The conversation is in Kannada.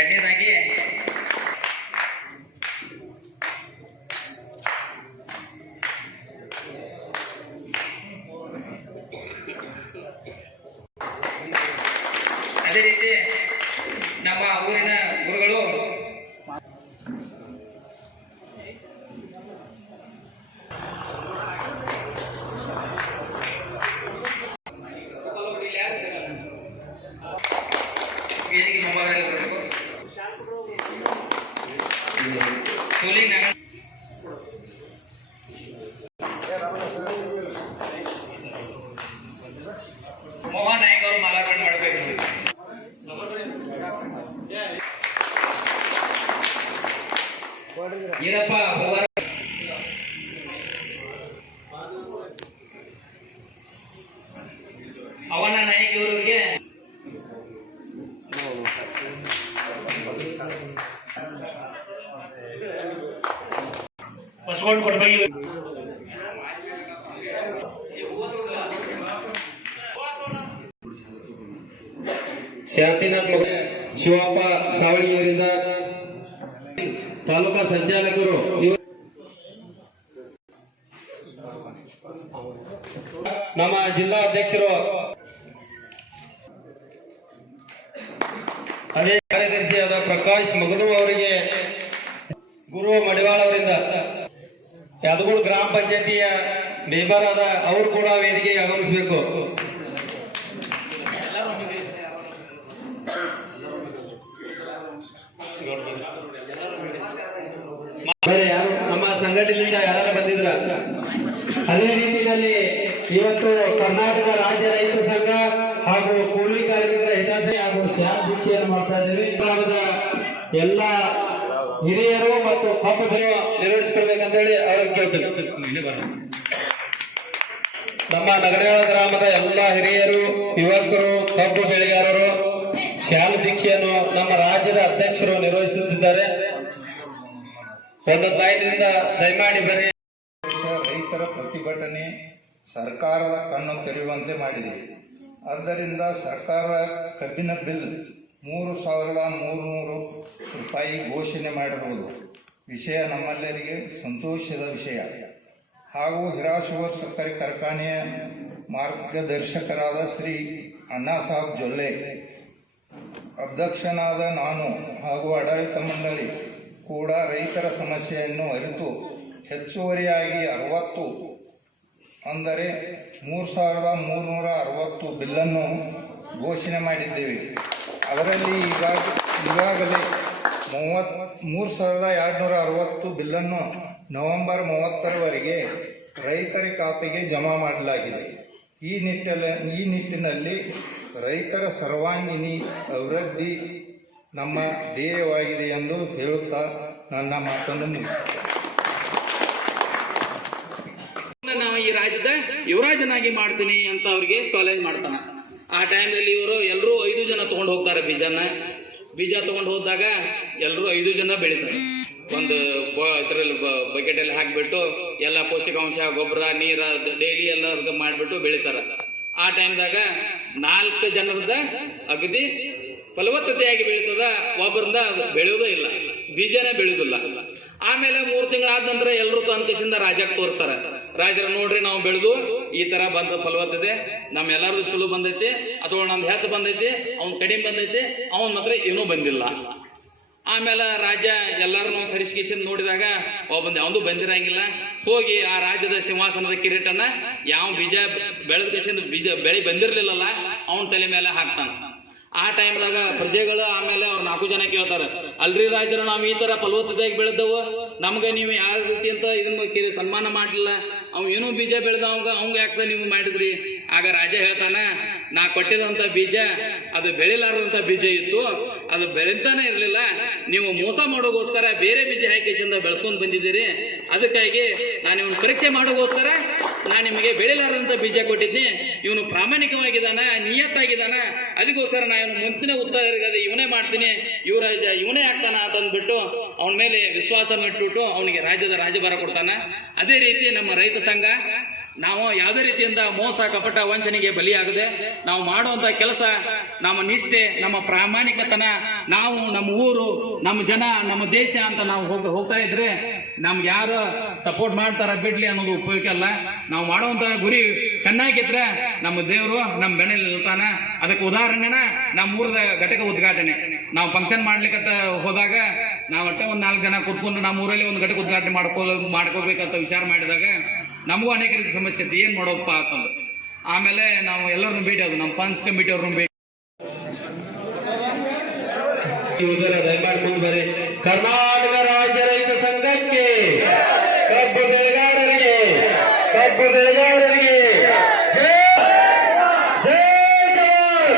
ಎರಡನೇದಾಗಿ ಅದೇ ರೀತಿ ನಮ್ಮ ಊರಿನ ಗುರುಗಳು ವೇದಿಕೆ ಮುಂಭಾಗದಲ್ಲಿ ಬರಬೇಕು. ಮೋಹನ್ ನಾಯ್ಕ ಅವರು ಮಾಲಾರ್ಪಣೆ ಮಾಡಬೇಕು. ಏನಪ್ಪ ಅವನ ನಾಯಕ ಅವರಿಗೆ ಹೊಸಗೋಲ್ಡ್ ಕೊಡ್ಬೇಕು. ಶಾಂತಿನಾಥ್ ಶಿವಪ್ಪ ಸಾವಳಿಯವರಿಂದ ತಾಲೂಕಾ ಸಂಚಾಲಕರು ನಮ್ಮ ಜಿಲ್ಲಾ ಅಧ್ಯಕ್ಷರು ಅದೇ ಕಾರ್ಯದರ್ಶಿಯಾದ ಪ್ರಕಾಶ್ ಮಗದು ಅವರಿಗೆ ಗುರು ಮಡಿವಾಳ ಅವರಿಂದ ಯಾದಗೋಡು ಗ್ರಾಮ ಪಂಚಾಯತಿಯ ಮೆಂಬರ್ ಆದ ಅವರು ಕೂಡ ವೇದಿಕೆಗೆ ಆಗಮಿಸಬೇಕು. ಯಾರು ನಮ್ಮ ಸಂಘಟನೆಯಿಂದ ಯಾರು ಬಂದಿದ್ರ. ಅದೇ ರೀತಿಯಲ್ಲಿ ಇವತ್ತು ಕರ್ನಾಟಕ ರಾಜ್ಯ ರೈತ ಸಂಘ ಹಾಗೂ ಕೂಲಿ ಕಾರ್ಮಿಕರ ಹಿತಾಸಕ್ತಿ ಹಾಗೂ ಶಾಪ್ ದೀಕ್ಷೆಯನ್ನು ಮಾಡ್ತಾ ಇದ್ದೇವೆ. ಗ್ರಾಮದ ಎಲ್ಲ ಹಿರಿಯರು ಮತ್ತು ಕಬ್ಬು ನಿರ್ವಹಿಸಿಕೊಳ್ಬೇಕಂತ ಹೇಳಿ ಅವ್ರಿಗೆ ಕೇಳ್ತೇವೆ. ನಮ್ಮ ನಗರಗಳ ಗ್ರಾಮದ ಎಲ್ಲ ಹಿರಿಯರು, ಯುವಕರು, ಕಬ್ಬು ಬೆಳೆಗಾರರು ಶಾಲೆ ದೀಕ್ಷೆಯನ್ನು ನಮ್ಮ ರಾಜ್ಯದ ಅಧ್ಯಕ್ಷರು ನಿರ್ವಹಿಸುತ್ತಿದ್ದಾರೆ. ಒಂದು ಲೈನ್ನಿಂದ ದಯಮಾಡಿ ಬರೀ. ರೈತರ ಪ್ರತಿಭಟನೆ ಸರ್ಕಾರದ ಕಣ್ಣು ತೆರೆಯುವಂತೆ ಮಾಡಿದೆ. ಆದ್ದರಿಂದ ಸರ್ಕಾರ ಕಬ್ಬಿನ ಬಿಲ್ 3,300 ರೂಪಾಯಿ ಘೋಷಣೆ ಮಾಡಿರುವುದು ವಿಷಯ ನಮ್ಮೆಲ್ಲರಿಗೆ ಸಂತೋಷದ ವಿಷಯ. ಹಾಗೂ ಹಿರಾ ಶುಗರ್ ಸಕ್ಕರೆ ಕಾರ್ಖಾನೆಯ ಮಾರ್ಗದರ್ಶಕರಾದ ಶ್ರೀ ಅಣ್ಣಾಸಾಬ್ ಜೊಲ್ಲೆ, ಅಧ್ಯಕ್ಷನಾದ ನಾನು ಹಾಗೂ ಆಡಳಿತ ಮಂಡಳಿ ಕೂಡ ರೈತರ ಸಮಸ್ಯೆಯನ್ನು ಅರಿತು ಹೆಚ್ಚುವರಿಯಾಗಿ 60 ಅಂದರೆ 3,360 ಬಿಲ್ಲನ್ನು ಘೋಷಣೆ ಮಾಡಿದ್ದೇವೆ. ಅದರಲ್ಲಿ ಈಗಾಗಲೇ 3,260 ಬಿಲ್ಲನ್ನು ನವೆಂಬರ್ 30ರವರೆಗೆ ರೈತರ ಖಾತೆಗೆ ಜಮಾ ಮಾಡಲಾಗಿದೆ. ಈ ನಿಟ್ಟಿನಲ್ಲಿ ರೈತರ ಸರ್ವಾಂಗೀಣ ಅಭಿವೃದ್ಧಿ ನಮ್ಮ ಧ್ಯೇಯವಾಗಿದೆ ಎಂದು ಹೇಳುತ್ತಾ ನನ್ನ ಮಾತನ್ನು ಮುಗಿಸುತ್ತೇನೆ. ನಾವು ಈ ರಾಜ್ಯದ ಯುವರಾಜನಾಗಿ ಮಾಡ್ತೀನಿ ಅಂತ ಅವ್ರಿಗೆ ಚಾಲೆಂಜ್ ಮಾಡ್ತಾನ. ಆ ಟೈಮ್ನಲ್ಲಿ ಇವರು ಎಲ್ಲರೂ 5 ಜನ ತಗೊಂಡು ಹೋಗ್ತಾರೆ. ಬೀಜ ತಗೊಂಡು ಹೋದಾಗ ಎಲ್ಲರೂ 5 ಜನ ಬೆಳಿತಾರೆ. ಒಂದು ಇದರಲ್ಲಿ ಬಕೆಟಲ್ಲಿ ಹಾಕಿಬಿಟ್ಟು ಎಲ್ಲ ಪೌಷ್ಟಿಕಾಂಶ, ಗೊಬ್ಬರ, ನೀರ ಡೈಲಿ ಎಲ್ಲ ಮಾಡಿಬಿಟ್ಟು ಬೆಳಿತಾರೆ. ಆ ಟೈಮ್ದಾಗ 4 ಜನರದ ಅಗದಿ ಫಲವತ್ತತೆಯಾಗಿ ಬೆಳೀತದ, ಒಬ್ಬರಿಂದ ಬೆಳೆಯೋದೇ ಇಲ್ಲ, ಬೀಜನೇ ಬೆಳೆಯೋದಿಲ್ಲ. ಆಮೇಲೆ 3 ತಿಂಗಳಾದ ನಂತರ ಎಲ್ಲರೂ ತಂತೇಶಿಂದ ರಾಜಕ್ಕೆ ತೋರಿಸ್ತಾರೆ. ರಾಜರ ನೋಡ್ರಿ, ನಾವು ಬೆಳೆದು ಈ ತರ ಬಂದ ಫಲವತ್ತತೆ ನಮ್ಮೆಲ್ಲರದು ಚಲೋ ಬಂದೈತಿ, ಅಥವಾ ನಂದು ಹೆಚ್ಚು ಬಂದೈತಿ, ಅವ್ನು ಕಡಿಮೆ ಬಂದೈತಿ, ಅವನ್ ಮಾತ್ರ ಏನೂ ಬಂದಿಲ್ಲ. ಆಮೇಲೆ ರಾಜ ಎಲ್ಲರನ್ನೂ ಕರೆಸಿಕೊಂಡು ನೋಡಿದಾಗ ಯಾವ್ದು ಬಂದಿರಂಗಿಲ್ಲ. ಹೋಗಿ ಆ ರಾಜ್ಯದ ಸಿಂಹಾಸನದ ಕಿರೀಟನ ಯಾವ ಬೀಜ ಬೆಳೆದ ಬೀಜ ಬೆಳೆ ಬಂದಿರ್ಲಿಲ್ಲಲ್ಲ ಅವನ ತಲೆ ಮೇಲೆ ಹಾಕ್ತಾನ. ಆ ಟೈಮ್ದಾಗ ಪ್ರಜೆಗಳು ಆಮೇಲೆ ಅವ್ರು 4 ಜನ ಕೇಳ್ತಾರೆ, ಅಲ್ರಿ ರಾಜರು, ನಾವು ಈ ತರ ಫಲವತ್ತತೆಯಾಗಿ ಬೆಳೆದವು, ನಮ್ಗೆ ನೀವು ಯಾವ ರೀತಿ ಅಂತ ಇದನ್ನ ಸನ್ಮಾನ ಮಾಡಲಿಲ್ಲ, ಅವ್ ಏನೋ ಬೀಜ ಬೆಳೆದ ಅವಂಗ ಯಾಕೆ ನೀವು ಮಾಡಿದ್ರಿ? ಆಗ ರಾಜ ಹೇಳ್ತಾನ, ನಾ ಕೊಟ್ಟಿದಂತ ಬೀಜ ಅದು ಬೆಳಿಲಾರದಂತ ಬೀಜ ಇತ್ತು, ಅದು ಬೆಳಿತಾನೆ ಇರಲಿಲ್ಲ, ನೀವು ಮೋಸ ಮಾಡೋಗೋಸ್ಕರ ಬೇರೆ ಬೀಜ ಹಾಕಿಸಿಂದ ಬೆಳೆಸ್ಕೊಂಡ್ ಬಂದಿದ್ದೀರಿ. ಅದಕ್ಕಾಗಿ ನಾನು ಇವನು ಪರೀಕ್ಷೆ ಮಾಡೋಗೋಸ್ಕರ ನಾನು ನಿಮಗೆ ಬೆಳಿಲಾರದಂತ ಬೀಜ ಕೊಟ್ಟಿದ್ನಿ. ಇವನು ಪ್ರಾಮಾಣಿಕವಾಗಿದ್ದಾನ, ನಿಯತ್ತಾಗಿದ್ದಾನ, ಅದಕ್ಕೋಸ್ಕರ ನಾನು ಮುಂಚಿನ ಉತ್ತರ ಇವನೇ ಮಾಡ್ತೀನಿ, ಯುವರಾಜ ಇವನೇ ಆಗ್ತಾನ ಅಂತಂದ್ಬಿಟ್ಟು ಅವನ ಮೇಲೆ ವಿಶ್ವಾಸ ಇಟ್ಬಿಟ್ಟು ಅವನಿಗೆ ರಾಜ್ಯದ ರಾಜಭಾರ ಕೊಡ್ತಾನ. ಅದೇ ರೀತಿ ನಮ್ಮ ರೈತ ಸಂಘ ನಾವು ಯಾವುದೇ ರೀತಿಯಿಂದ ಮೋಸ ಕಪಟ ವಂಚನೆಗೆ ಬಲಿಯಾಗದೆ ನಾವು ಮಾಡುವಂತ ಕೆಲಸ, ನಮ್ಮ ನಿಷ್ಠೆ, ನಮ್ಮ ಪ್ರಾಮಾಣಿಕತನ, ನಾವು ನಮ್ಮ ಊರು, ನಮ್ಮ ಜನ, ನಮ್ಮ ದೇಶ ಅಂತ ನಾವು ಹೋಗ್ತಾ ಇದ್ರೆ ನಮ್ಗೆ ಯಾರು ಸಪೋರ್ಟ್ ಮಾಡ್ತಾರ ಬಿಡ್ಲಿ ಅನ್ನೋದು ಉಪಯೋಗ ಅಲ್ಲ. ನಾವು ಮಾಡುವಂತ ಗುರಿ ಚೆನ್ನಾಗಿದ್ರೆ ನಮ್ಮ ದೇವರು ನಮ್ಮ ಬೆನ್ನಲ್ಲಿ ನಿಲ್ತಾನ. ಅದಕ್ಕೆ ಉದಾಹರಣೆನ ನಮ್ಮ ಊರದ ಘಟಕ ಉದ್ಘಾಟನೆ. ನಾವು ಫಂಕ್ಷನ್ ಮಾಡ್ಲಿಕ್ಕಂತ ಹೋದಾಗ ನಾವು ಒಟ್ಟೆ ಒಂದ್ 4 ಜನ ಕೂತ್ಕೊಂಡು ನಮ್ಮ ಊರಲ್ಲಿ ಒಂದು ಘಟಕ ಉದ್ಘಾಟನೆ ಮಾಡ್ಕೋಬೇಕಂತ ವಿಚಾರ ಮಾಡಿದಾಗ ನಮಗೂ ಅನೇಕ ರೀತಿ ಸಮಸ್ಯೆ ಇತ್ತು, ಏನ್ ಮಾಡೋದಪ್ಪ ಅಂತಂದು. ಆಮೇಲೆ ನಾವು ಎಲ್ಲರನ್ನು ಭೇಟಿ ಆದ್ರು, ನಮ್ಮ ಫಂಡ್ಸ್ ಕಮಿಟಿ ಅವ್ರನ್ನ ಭೇಟಿ ದಯಮಾಡ್ಕೊಂಡು ಬರ್ರಿ. ಕರ್ನಾಟಕ ರಾಜ್ಯ ರೈತ ಸಂಘಕ್ಕೆ, ಕಬ್ಬು ಬೆಳೆಗಾರರಿಗೆ ಜೈ ಜೈ ಜವಾನ್.